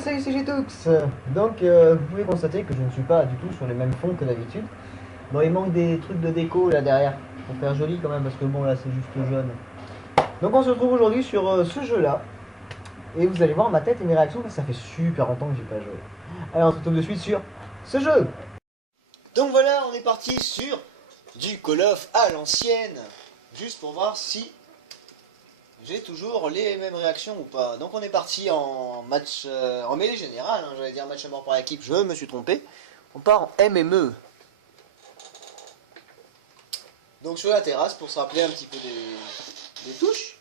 salut, c'est Getox. Donc, vous pouvez constater que je ne suis pas du tout sur les mêmes fonds que d'habitude. Bon, il manque des trucs de déco là derrière, pour faire joli quand même, parce que bon, là c'est juste jaune. Donc, on se retrouve aujourd'hui sur ce jeu-là. Et vous allez voir ma tête et mes réactions, parce que ça fait super longtemps que j'ai pas joué. Alors, on se retrouve de suite sur ce jeu. Donc voilà, on est parti sur du Call of à l'ancienne. Juste pour voir si j'ai toujours les mêmes réactions ou pas. Donc on est parti en match, en mêlée générale, hein, j'allais dire match à mort par équipe, je me suis trompé. On part en MME. Donc sur la terrasse pour se rappeler un petit peu des touches.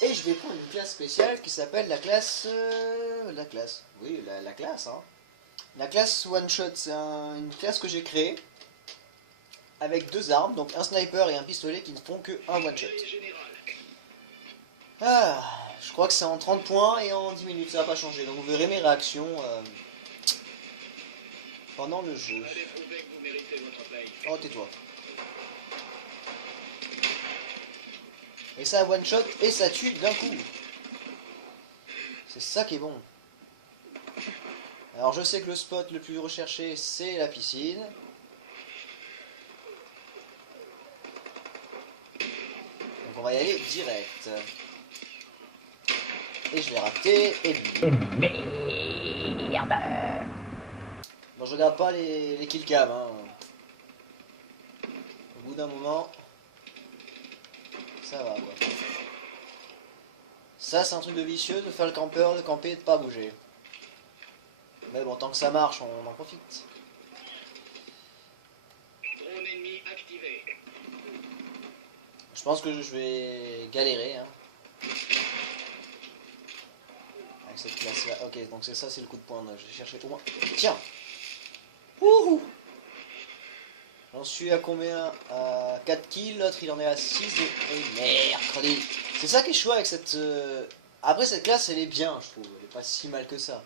Et je vais prendre une classe spéciale qui s'appelle la classe... la classe, oui la classe hein. La classe One Shot, c'est une classe que j'ai créée. Avec deux armes, donc un sniper et un pistolet qui ne font que un One Shot. Ah, je crois que c'est en 30 points et en 10 minutes, ça va pas changer. Donc vous verrez mes réactions pendant le jeu. Oh, tais-toi. Et ça one shot et ça tue d'un coup. C'est ça qui est bon. Alors je sais que le spot le plus recherché c'est la piscine. Donc on va y aller direct. Et je l'ai raté, et merde. Bon, je regarde pas les killcams, hein. Au bout d'un moment, ça va, quoi. Ça, c'est un truc de vicieux, de faire le campeur, de camper et de pas bouger. Mais bon, tant que ça marche, on en profite. Drone ennemi activé. Je pense que je vais galérer, hein. Avec cette classe là. Ok, donc c'est ça, c'est le coup de poing. Je vais chercher au moins. Tiens. Wouhou. J'en suis à combien? À 4 kills, l'autre il en est à 6 et merde. C'est ça qui est chouette avec cette... Après cette classe elle est bien je trouve, elle est pas si mal que ça.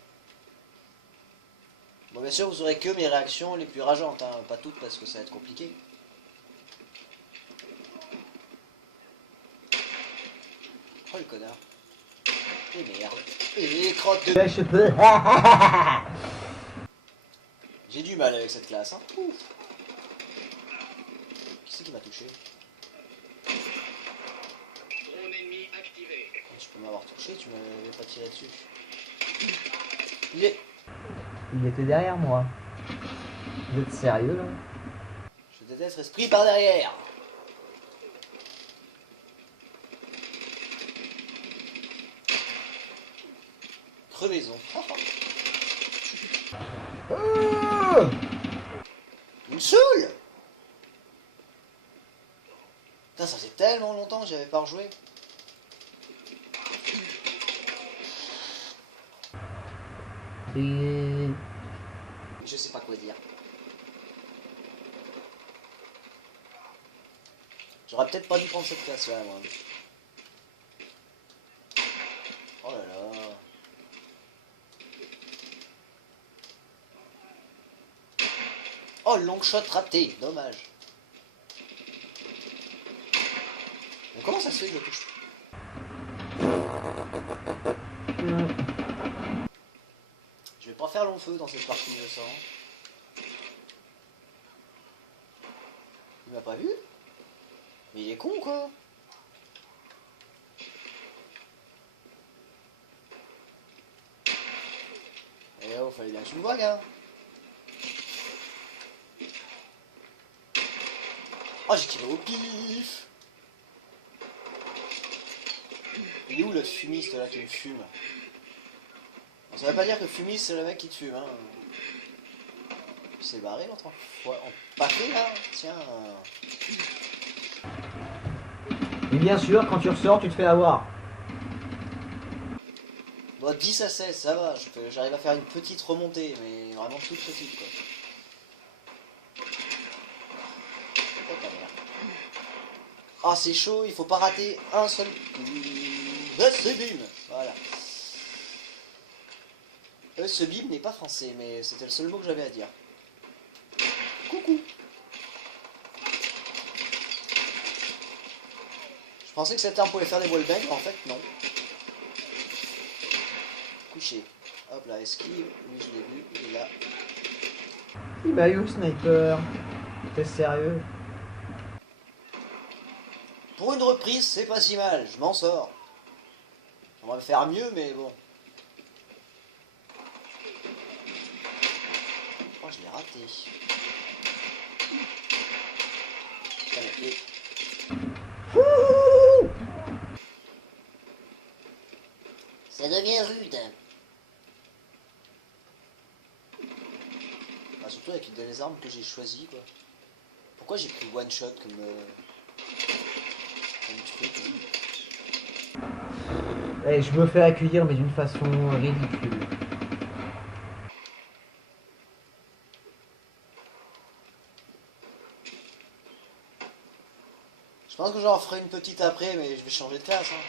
Bon bien sûr vous aurez que mes réactions les plus rageantes, hein. Pas toutes parce que ça va être compliqué. Oh le connard. Et merde. Et crotte de... Je peux. J'ai du mal avec cette classe, hein. Ouf. Qui c'est qui m'a touché? Drone ennemi activé. Tu peux m'avoir touché, tu m'avais pas tiré dessus. Il était derrière moi. Vous êtes sérieux là? Je déteste esprit par derrière. Crevaison. Il me saoule. Putain, ça faisait tellement longtemps que j'avais pas rejoué. Et... je sais pas quoi dire. J'aurais peut-être pas dû prendre cette classe là, moi. Oh là là. Oh, long shot raté, dommage. Mais comment ça se fait que je touche? Je vais pas faire long feu dans cette partie, je sens. Il m'a pas vu? Mais il est con quoi. Eh oh, fallait bien que tu me vois, gars. Oh, j'ai tiré au pif. Il est où le fumiste là qui me fume? Bon, ça veut pas dire que fumiste c'est le mec qui te fume, hein. C'est barré l'autre fois. En paquet là. Tiens. Et bien sûr, quand tu ressors, tu te fais avoir. Bon, 10 à 16, ça va. J'arrive à faire une petite remontée, mais vraiment toute petite quoi. Ah, c'est chaud, il faut pas rater un seul coup. C'est bim. Voilà. Ce bim n'est pas français, mais c'était le seul mot que j'avais à dire. Coucou. Je pensais que cette arme pouvait faire des wallbangs, en fait non. Couché. Hop là, esquive. Lui, je l'ai vu. Il est là. Il m'a eu, sniper. T'es sérieux? Pour une reprise, c'est pas si mal. Je m'en sors. On va faire mieux, mais bon. Oh, je l'ai raté. Putain, les pieds. Wouhou! Ça devient rude. Bah, surtout avec les armes que j'ai choisies, quoi. Pourquoi j'ai pris one shot comme truc Eh, je me fais accueillir, mais d'une façon ridicule. Je pense que j'en ferai une petite après, mais je vais changer de classe. Hein.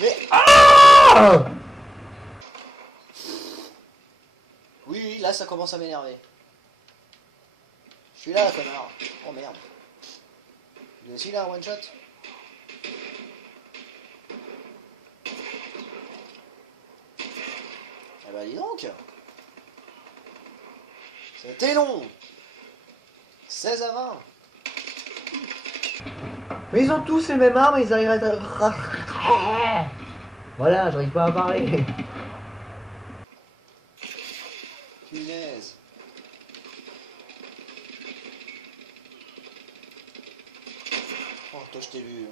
Mais... Ah! Oui, oui, là ça commence à m'énerver. Je suis là, connard. Oh merde. Il est aussi là, one shot. Eh bah dis donc. C'était long. 16 à 20. Mais ils ont tous les mêmes armes et ils arrivent à... Voilà, j'arrive pas à parler. Punaise. Oh, toi je t'ai vu.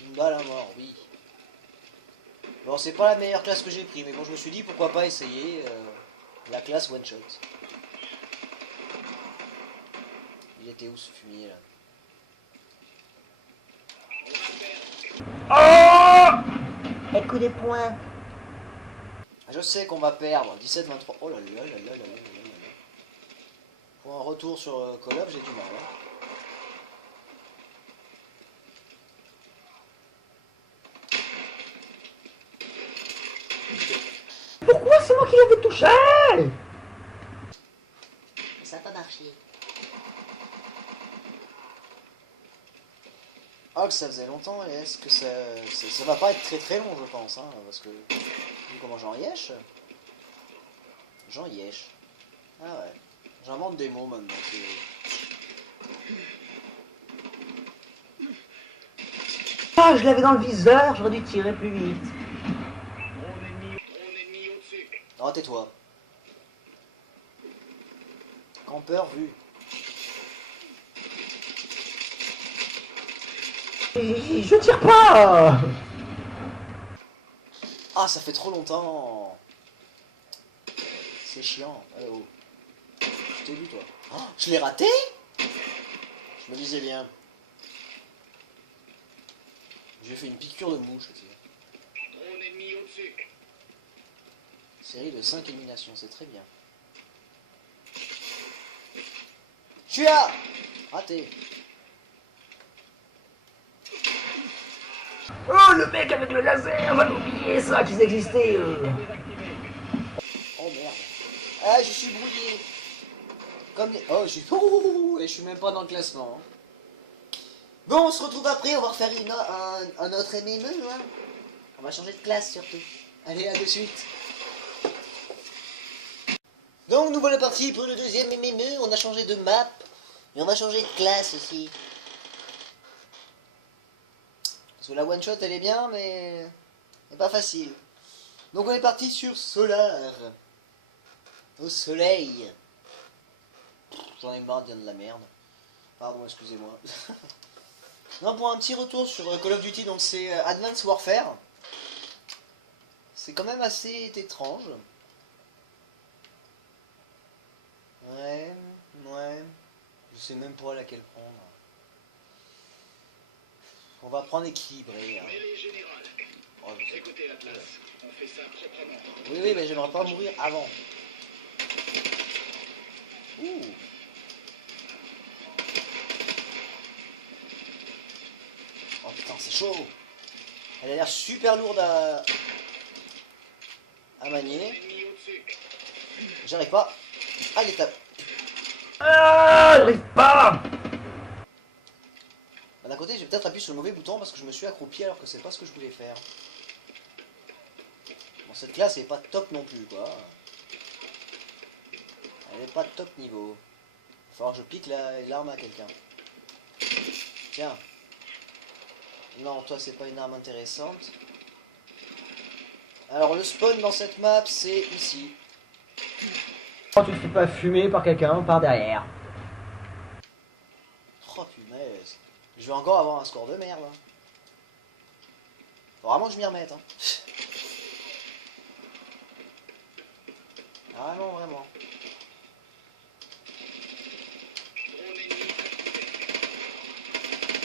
Une balle à mort, oui. Bon, c'est pas la meilleure classe que j'ai pris, mais bon, je me suis dit pourquoi pas essayer la classe one shot. Il était où ce fumier là? Oh! Et coup des poings. Je sais qu'on va perdre. 17-23. Oh là là là là là là là là. Pour un retour sur Call of, j'ai du mal. Hein. Pourquoi c'est moi qui l'avais touché? Ça n'a pas marché. Oh, que ça faisait longtemps, et est-ce que ça va pas être très très long, je pense, hein, parce que vu comment j'en yèche. J'en yèche. Ah ouais. J'invente des mots maintenant. Ah, je l'avais dans le viseur, j'aurais dû tirer plus vite. Drone ennemi au-dessus. Oh, tais-toi. Campeur vu. Je tire pas. Ah, ça fait trop longtemps. C'est chiant. Oh. Je t'ai vu, toi. Oh, je l'ai raté. Je me disais bien. J'ai fait une piqûre de mouche aussi. Drone ennemi au-dessus. Série de 5 éliminations, c'est très bien. Je suis là. Raté. Oh, le mec avec le laser, on va l'oublier ça, qu'ils existaient. Oh merde. Ah, je suis brouillé. Comme les... Oh, je suis... Ouh, et je suis même pas dans le classement. Hein. Bon, on se retrouve après, on va refaire un autre MME, hein. On va changer de classe surtout. Allez, à de suite. Donc, nous voilà partis pour le deuxième MME. On a changé de map. Et on va changer de classe aussi. Parce que la one shot elle est bien, mais c'est pas facile. Donc on est parti sur Solar. Au soleil. J'en ai marre de dire de la merde. Pardon, excusez-moi. Non, pour un petit retour sur Call of Duty, donc c'est Advanced Warfare. C'est quand même assez étrange. Ouais. Je sais même pas laquelle prendre. On va prendre équilibré. Hein. Mêlée générale. Oh, je sais. Écoutez la place. On fait ça proprement. Oui, mais j'aimerais pas mourir avant. Ouh. Oh putain, c'est chaud. Elle a l'air super lourde à manier. Ennemi au-dessus. J'arrive pas. Ah, il est tapé. Ah, j'arrive pas. Bah, d'un côté, j'ai peut-être appuyé sur le mauvais bouton parce que je me suis accroupi alors que c'est pas ce que je voulais faire. Bon, cette classe est pas top non plus, quoi. Elle est pas top niveau. Il va falloir que je pique l'arme à quelqu'un. Tiens. Non, toi, c'est pas une arme intéressante. Alors, le spawn dans cette map, c'est ici. Quand tu te fais pas fumer par quelqu'un par derrière. Oh, punaise. Je vais encore avoir un score de merde. Hein. Faut vraiment que je m'y remette. Hein. Vraiment, vraiment. Drone ennemi activé.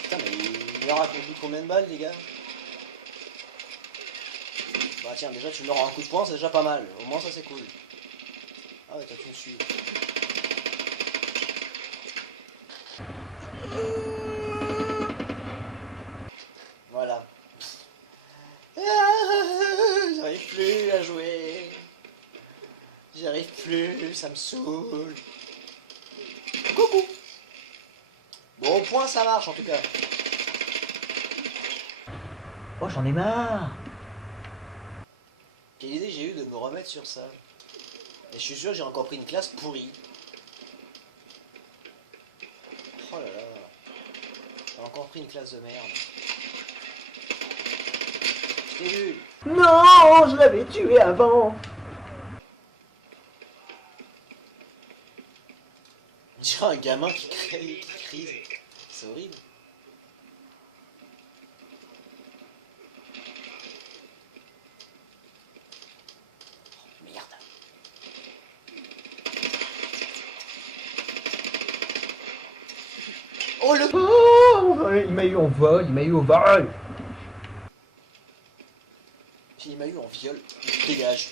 Putain, mais il leur a mis combien de balles, les gars? Bah tiens, déjà tu me rends un coup de poing, c'est déjà pas mal. Au moins ça c'est cool. Ah ouais, toi tu me suis. Voilà. J'arrive plus à jouer. J'arrive plus, ça me saoule. Coucou. Bon, au point ça marche en tout cas. Oh, j'en ai marre. Quelle idée j'ai eu de me remettre sur ça. Et je suis sûr que j'ai encore pris une classe pourrie. Oh là là. J'ai encore pris une classe de merde. Je t'ai vu. Non, je l'avais tué avant. On dirait un gamin qui crie. C'est horrible. Oh, merde. Oh le... Oh, il m'a eu en vol, il m'a eu au vol. Il m'a eu en viol. Dégage.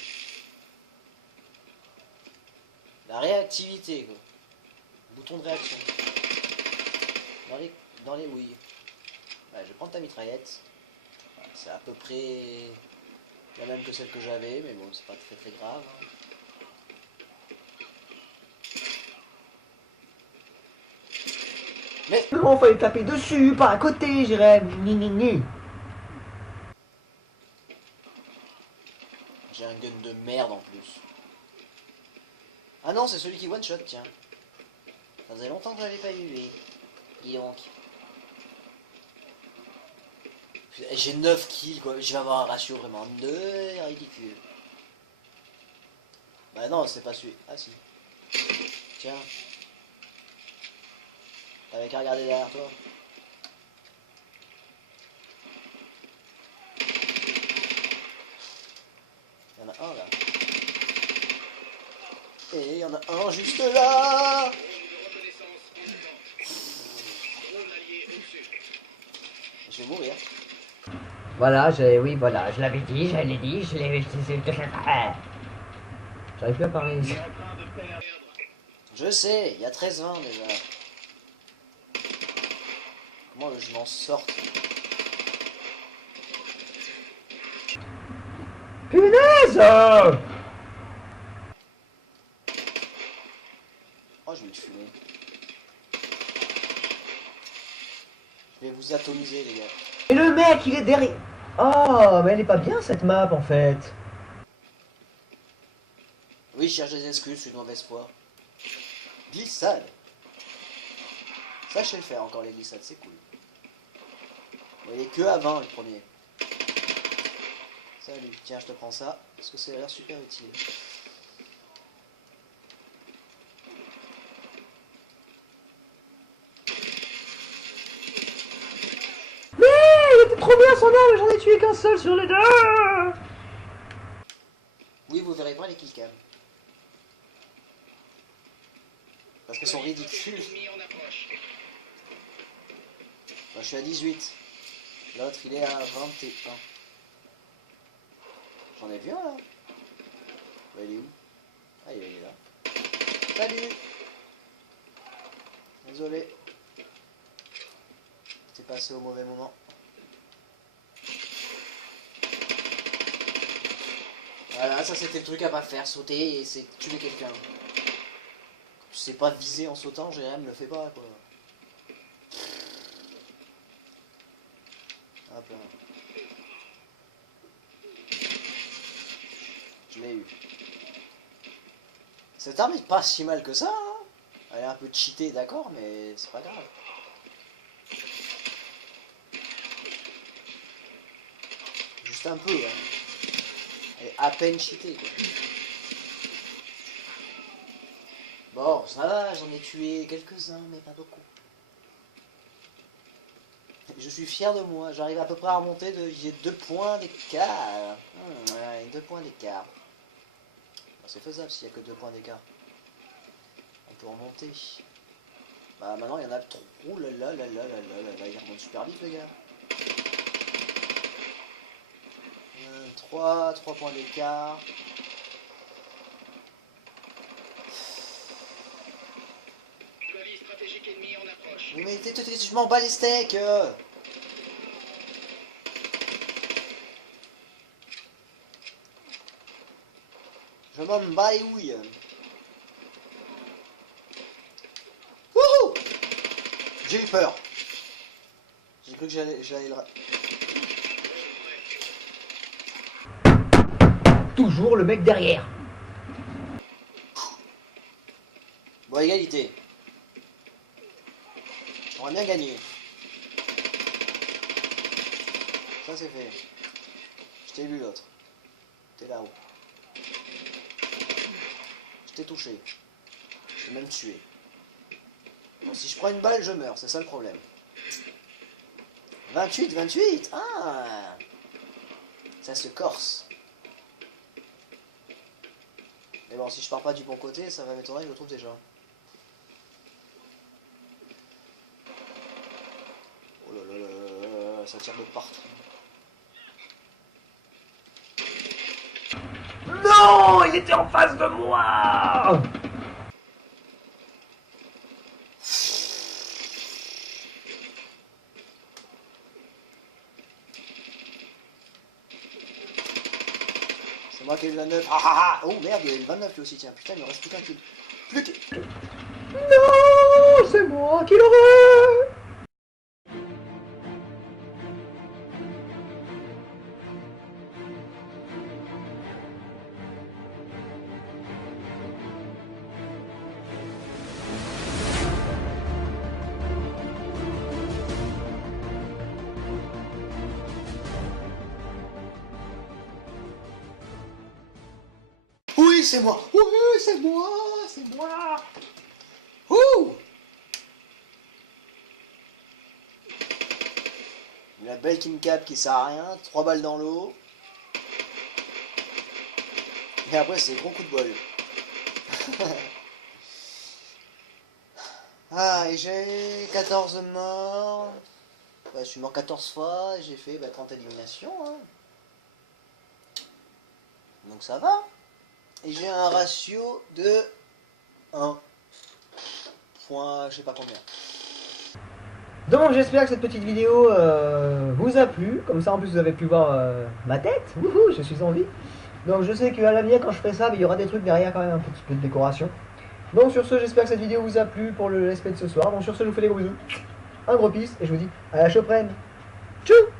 La réactivité quoi. Bouton de réaction. Dans les oui. Ouais, je vais prendre ta mitraillette. C'est à peu près la même que celle que j'avais, mais bon, c'est pas très très grave. Hein. Mais Non, fallait taper dessus, pas à côté, Jérém. Ni ni ni. j'ai un gun de merde en plus. Ah non, c'est celui qui one shot, tiens. Ça faisait longtemps que je l'avais pas eu, lui. Dis donc. J'ai 9 kills, quoi. Je vais avoir un ratio vraiment de ridicule. Bah non, c'est pas celui. Ah si. Tiens. T'avais qu'à regarder derrière toi. Il y en a un là. Et il y en a un juste là. Drone de reconnaissance en attente. Drone allié au-dessus. Je vais mourir. Voilà, oui, voilà, je l'avais dit, je l'ai dit, je l'ai... J'arrive plus à parler. Il est en train de perdre. Je sais, il y a 13-20 déjà. Comment je m'en sors? Punaise! Oh, je vais te fumer. Je vais vous atomiser, les gars. Et le mec, il est derrière... Oh, mais elle est pas bien cette map en fait. Oui, je cherche des excuses, je suis de mauvaise foi. Glissade. Ça, je sais le faire encore, les glissades, c'est cool. Mais il est que à 20, le premier. Salut, tiens, je te prends ça, parce que ça a l'air super utile. Mais il était trop bien son arme, j'en ai tué qu'un seul sur les deux. Oui, vous verrez pas les killcams. Parce qu'elles sont ridicules. Ennemi en approche. Moi, je suis à 18. L'autre, il est à 21. J'en ai vu un, là. Bah, il est où? Ah, il est là. Salut. Désolé. T'es passé au mauvais moment. Voilà, ça c'était le truc à pas faire, sauter et c'est tuer quelqu'un. Tu sais pas viser en sautant, Jérém le fait pas quoi. Hop là. Je l'ai eu. Cette arme est pas si mal que ça, hein. Elle est un peu cheatée, d'accord, mais c'est pas grave. Juste un peu, hein. Elle est à peine cheatée, quoi. Bon, ça va, j'en ai tué quelques-uns, mais pas beaucoup. Je suis fier de moi, j'arrive à peu près à remonter j'ai 2 points d'écart. Ouais, 2 points d'écart. Bon, c'est faisable s'il n'y a que 2 points d'écart. On peut remonter. Bah maintenant il y en a trop. Oh là là là là là là là là, il remonte super vite le gars. 3 points d'écart. Colis stratégique ennemi en approche. Oui mais je m'en bats les steaks. Je m'en bats les houilles. Wouhou! J'ai eu peur. J'ai cru que j'allais le... Toujours le mec derrière. Bon, égalité. On va bien gagner. Ça c'est fait. Je t'ai vu l'autre. T'es là-haut. Je t'ai touché. Je t'ai même tué. Bon, si je prends une balle, je meurs. C'est ça le problème. 28. Ah! Ça se corse. Mais bon, si je pars pas du bon côté, ça va m'étonner, je le trouve déjà. Oh là là là là, ça tire de partout. Non, il était en face de moi. C'est moi qui ai eu le 29. Ah ah ah! Oh merde, il y a eu le 29 lui aussi, tiens. Putain, il me reste plus qu'un kill. Plus que... Non, c'est moi qui l'aurai. Oui, c'est moi! Oui, c'est moi! C'est moi! Ouh! La belle King Cap qui sert à rien, 3 balles dans l'eau. Et après, c'est gros coup de bol. Ah, et j'ai 14 morts. Bah, je suis mort 14 fois, et j'ai fait 30 éliminations. Hein. Donc ça va. Et j'ai un ratio de 1 point, je sais pas combien. Donc j'espère que cette petite vidéo vous a plu. Comme ça en plus vous avez pu voir ma tête. Wouhou, je suis en vie. Donc je sais qu'à l'avenir quand je ferai ça, il y aura des trucs derrière quand même, un petit peu de décoration. Donc sur ce, j'espère que cette vidéo vous a plu pour le let's play de ce soir. Donc sur ce, je vous fais des gros bisous. Un gros peace et je vous dis à la prochaine. Tchou!